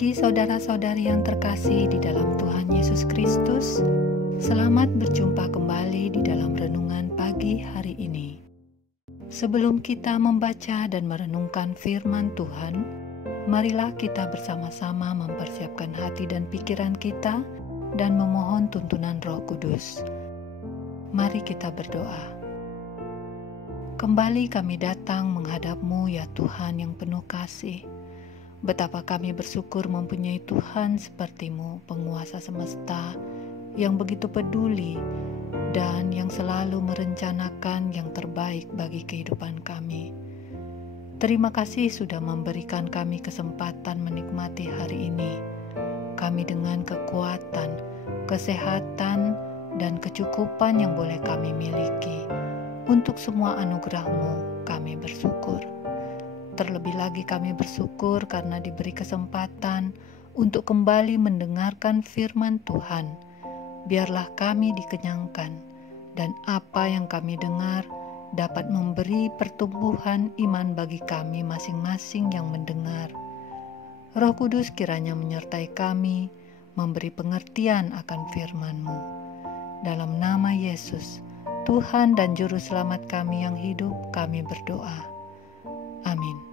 pagi saudara-saudari yang terkasih di dalam Tuhan Yesus Kristus. Selamat berjumpa kembali di dalam renungan pagi hari ini. Sebelum kita membaca dan merenungkan firman Tuhan, marilah kita bersama-sama mempersiapkan hati dan pikiran kita dan memohon tuntunan Roh Kudus. Mari kita berdoa. Kembali kami datang menghadap-Mu ya Tuhan yang penuh kasih. Betapa kami bersyukur mempunyai Tuhan seperti-Mu, penguasa semesta, yang begitu peduli dan yang selalu merencanakan yang terbaik bagi kehidupan kami. Terima kasih sudah memberikan kami kesempatan menikmati hari ini. Kami dengan kekuatan, kesehatan, dan kecukupan yang boleh kami miliki. Untuk semua anugerah-Mu, kami bersyukur. Terlebih lagi kami bersyukur karena diberi kesempatan untuk kembali mendengarkan firman Tuhan. Biarlah kami dikenyangkan, dan apa yang kami dengar dapat memberi pertumbuhan iman bagi kami masing-masing yang mendengar. Roh Kudus kiranya menyertai kami, memberi pengertian akan firman-Mu. Dalam nama Yesus, Tuhan dan Juru Selamat kami yang hidup, kami berdoa. Amin.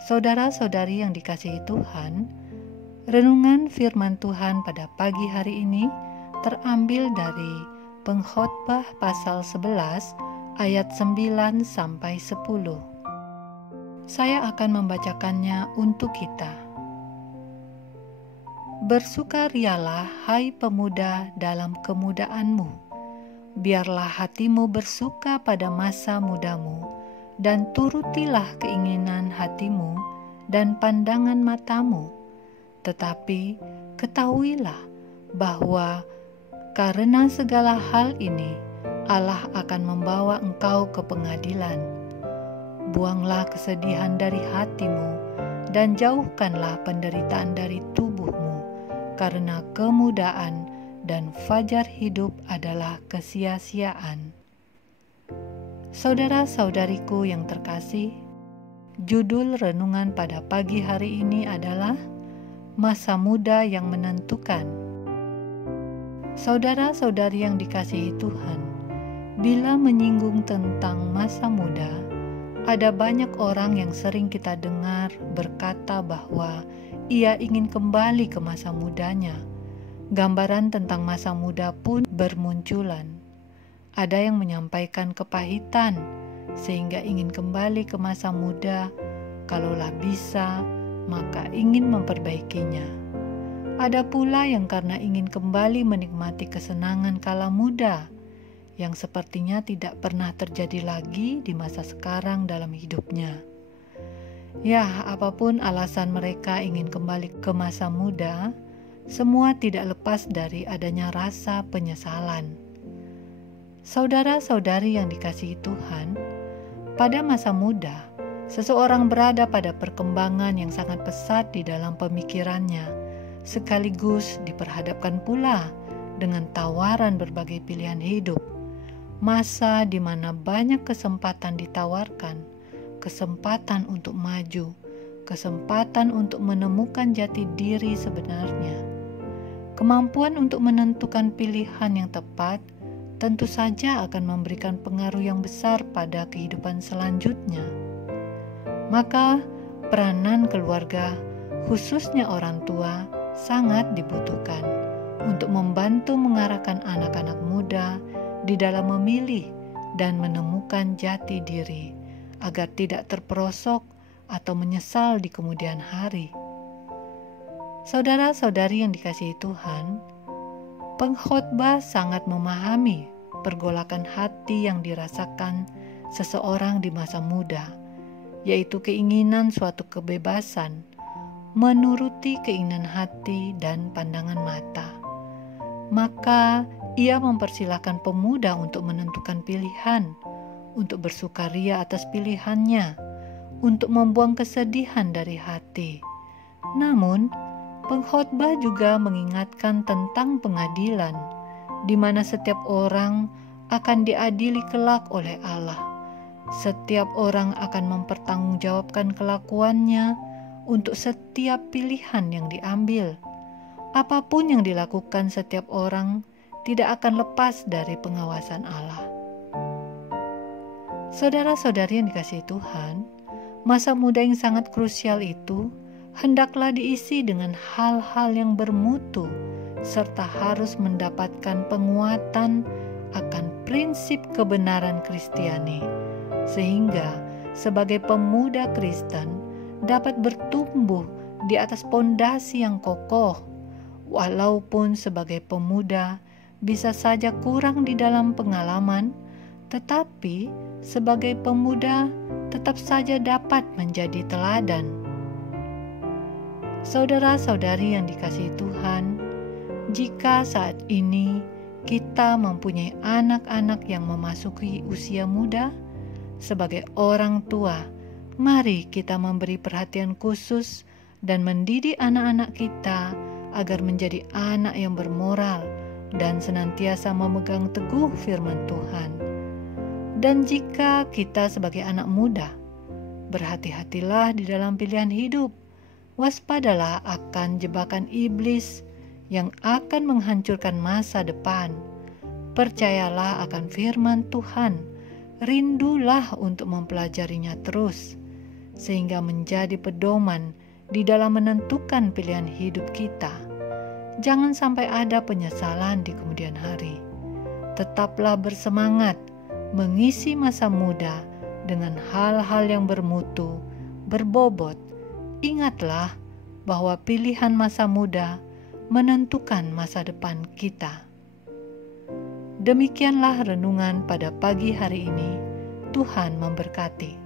Saudara-saudari yang dikasihi Tuhan, renungan firman Tuhan pada pagi hari ini terambil dari Pengkhotbah pasal 11 ayat 9 sampai 10. Saya akan membacakannya untuk kita. Bersukarialah hai pemuda dalam kemudaanmu. Biarlah hatimu bersuka pada masa mudamu, dan turutilah keinginan hatimu dan pandangan matamu. Tetapi ketahuilah bahwa karena segala hal ini, Allah akan membawa engkau ke pengadilan. Buanglah kesedihan dari hatimu, dan jauhkanlah penderitaan dari tubuhmu, karena kemudaan dan fajar hidup adalah kesia-siaan. Saudara-saudariku yang terkasih, judul renungan pada pagi hari ini adalah Masa Muda yang Menentukan. Saudara-saudari yang dikasihi Tuhan, bila menyinggung tentang masa muda, ada banyak orang yang sering kita dengar berkata bahwa ia ingin kembali ke masa mudanya. Gambaran tentang masa muda pun bermunculan. Ada yang menyampaikan kepahitan sehingga ingin kembali ke masa muda, kalaulah bisa, maka ingin memperbaikinya. Ada pula yang karena ingin kembali menikmati kesenangan kala muda, yang sepertinya tidak pernah terjadi lagi di masa sekarang dalam hidupnya. Ya, apapun alasan mereka ingin kembali ke masa muda, semua tidak lepas dari adanya rasa penyesalan. Saudara-saudari yang dikasihi Tuhan, pada masa muda, seseorang berada pada perkembangan yang sangat pesat di dalam pemikirannya, sekaligus diperhadapkan pula dengan tawaran berbagai pilihan hidup. Masa di mana banyak kesempatan ditawarkan, kesempatan untuk maju, kesempatan untuk menemukan jati diri sebenarnya. Kemampuan untuk menentukan pilihan yang tepat tentu saja akan memberikan pengaruh yang besar pada kehidupan selanjutnya. Maka peranan keluarga, khususnya orang tua, sangat dibutuhkan untuk membantu mengarahkan anak-anak muda di dalam memilih dan menemukan jati diri, agar tidak terperosok atau menyesal di kemudian hari. Saudara-saudari yang dikasihi Tuhan, pengkhotbah sangat memahami pergolakan hati yang dirasakan seseorang di masa muda, yaitu keinginan suatu kebebasan, menuruti keinginan hati dan pandangan mata. Maka ia mempersilahkan pemuda untuk menentukan pilihan, untuk bersukaria atas pilihannya, untuk membuang kesedihan dari hati. Namun, pengkhotbah juga mengingatkan tentang pengadilan, di mana setiap orang akan diadili kelak oleh Allah. Setiap orang akan mempertanggungjawabkan kelakuannya untuk setiap pilihan yang diambil. Apapun yang dilakukan setiap orang tidak akan lepas dari pengawasan Allah. Saudara-saudari yang dikasihi Tuhan, masa muda yang sangat krusial itu hendaklah diisi dengan hal-hal yang bermutu serta harus mendapatkan penguatan akan prinsip kebenaran Kristiani, sehingga sebagai pemuda Kristen dapat bertumbuh di atas pondasi yang kokoh. Walaupun sebagai pemuda bisa saja kurang di dalam pengalaman, tetapi sebagai pemuda tetap saja dapat menjadi teladan. Saudara-saudari yang dikasihi Tuhan, jika saat ini kita mempunyai anak-anak yang memasuki usia muda, sebagai orang tua, mari kita memberi perhatian khusus dan mendidik anak-anak kita agar menjadi anak yang bermoral dan senantiasa memegang teguh firman Tuhan. Dan jika kita sebagai anak muda, berhati-hatilah di dalam pilihan hidup, waspadalah akan jebakan iblis yang akan menghancurkan masa depan. Percayalah akan firman Tuhan, rindulah untuk mempelajarinya terus, sehingga menjadi pedoman di dalam menentukan pilihan hidup kita. Jangan sampai ada penyesalan di kemudian hari. Tetaplah bersemangat mengisi masa muda dengan hal-hal yang bermutu, berbobot. Ingatlah bahwa pilihan masa muda menentukan masa depan kita. Demikianlah renungan pada pagi hari ini. Tuhan memberkati.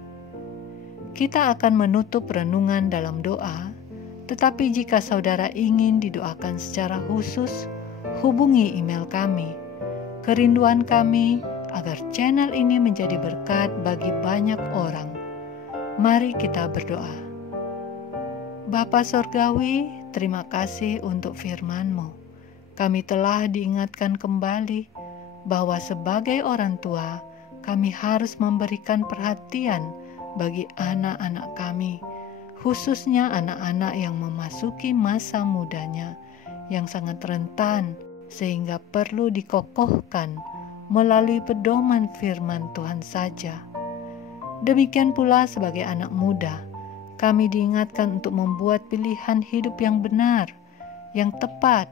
Kita akan menutup renungan dalam doa, tetapi jika saudara ingin didoakan secara khusus, hubungi email kami. Kerinduan kami agar channel ini menjadi berkat bagi banyak orang. Mari kita berdoa. Bapa Sorgawi, terima kasih untuk firman-Mu. Kami telah diingatkan kembali bahwa sebagai orang tua, kami harus memberikan perhatian bagi anak-anak kami, khususnya anak-anak yang memasuki masa mudanya yang sangat rentan, sehingga perlu dikokohkan melalui pedoman firman Tuhan saja. Demikian pula sebagai anak muda, kami diingatkan untuk membuat pilihan hidup yang benar, yang tepat,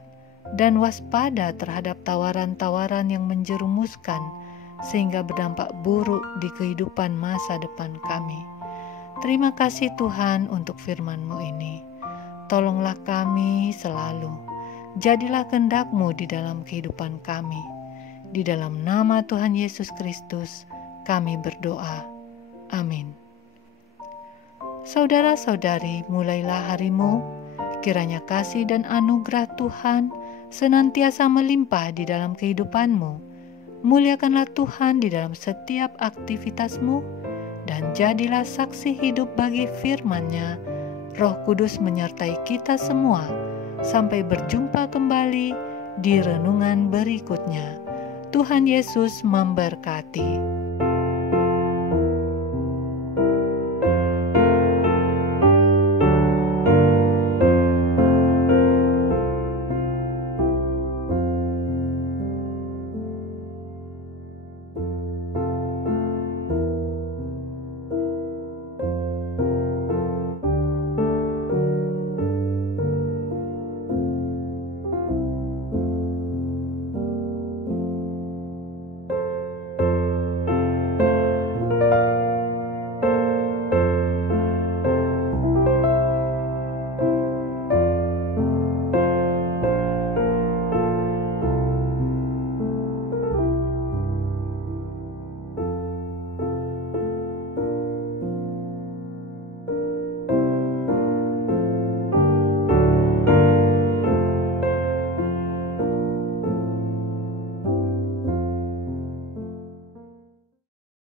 dan waspada terhadap tawaran-tawaran yang menjerumuskan sehingga berdampak buruk di kehidupan masa depan kami. Terima kasih Tuhan untuk firman-Mu ini. Tolonglah kami selalu. Jadilah kehendak-Mu di dalam kehidupan kami. Di dalam nama Tuhan Yesus Kristus kami berdoa. Amin. Saudara-saudari, mulailah harimu, kiranya kasih dan anugerah Tuhan senantiasa melimpah di dalam kehidupanmu. Muliakanlah Tuhan di dalam setiap aktivitasmu, dan jadilah saksi hidup bagi firman-Nya. Roh Kudus menyertai kita semua, sampai berjumpa kembali di renungan berikutnya. Tuhan Yesus memberkati.